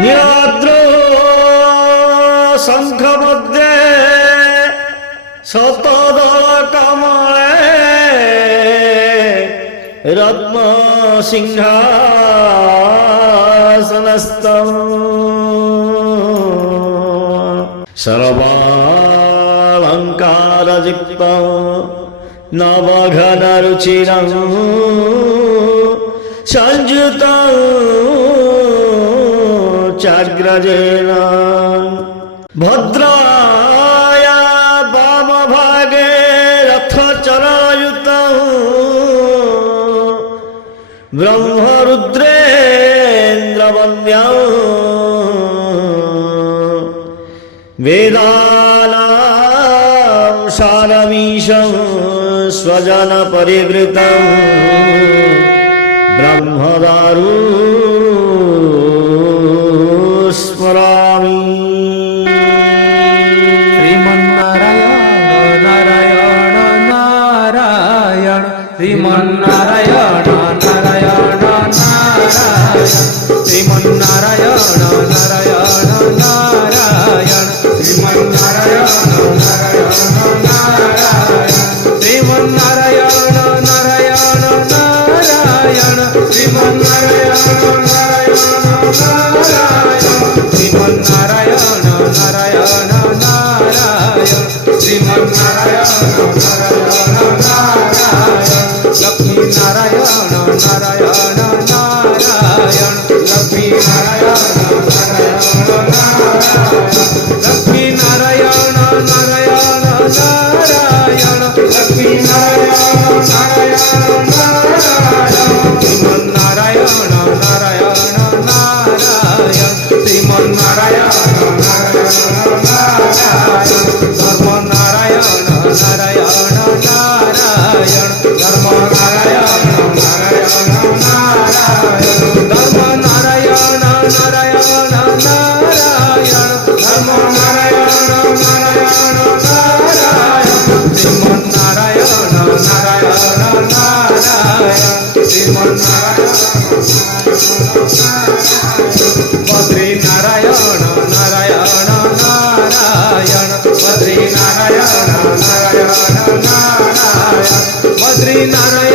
नीलाद्रो शंख मध्ये शतदल कमले रत्न सिंहासनस्थम् सर्वालंकारयुक्तं नवघनरुचिरं संयुतं चाग्रजेन भद्राया वामभागे रथचरायुतं ब्रह्मरुद्रेन्द्रवन्द्यं वेदानां सारमीशं स्वजनपरिवृतं ब्रह्मदारु स्मरामि। श्रीमन्नारायण नारायण नारायण श्रीमन्नारायण नारायण नारायण श्रीमन्नारायण नारायण नारायण श्रीमन्नारायण नारायण नारायण श्रीमन्नारायण नारायण नारायण श्रीमन्नारायण नारायण नारायण श्रीमन्नारायण नारायण नारायण श्रीमन्नारायण नारायण नारायण लक्ष्मी नारायण नारायण नारायण लक्ष्मी नारायण नारायण नारायण लक्ष्मी नारायण नारायण नारायण लक्ष्मी नारायण नारायण नारायण श्रीमन्नारायण नारायण नारायण श्रीमन्नारायण नारायण नारायण धर्म नारायण नारायण नारायण धर्म नारायण नारायण नारायण धर्म नारायण नारायण नारायण धर्म नारायण नारायण नारायण श्रीमन्नारायण नारायण नारायण श्रीमन्नारायण बद्री नारायण नारायण नारायण बद्री नारायण नारायण नारायण बद्री नारायण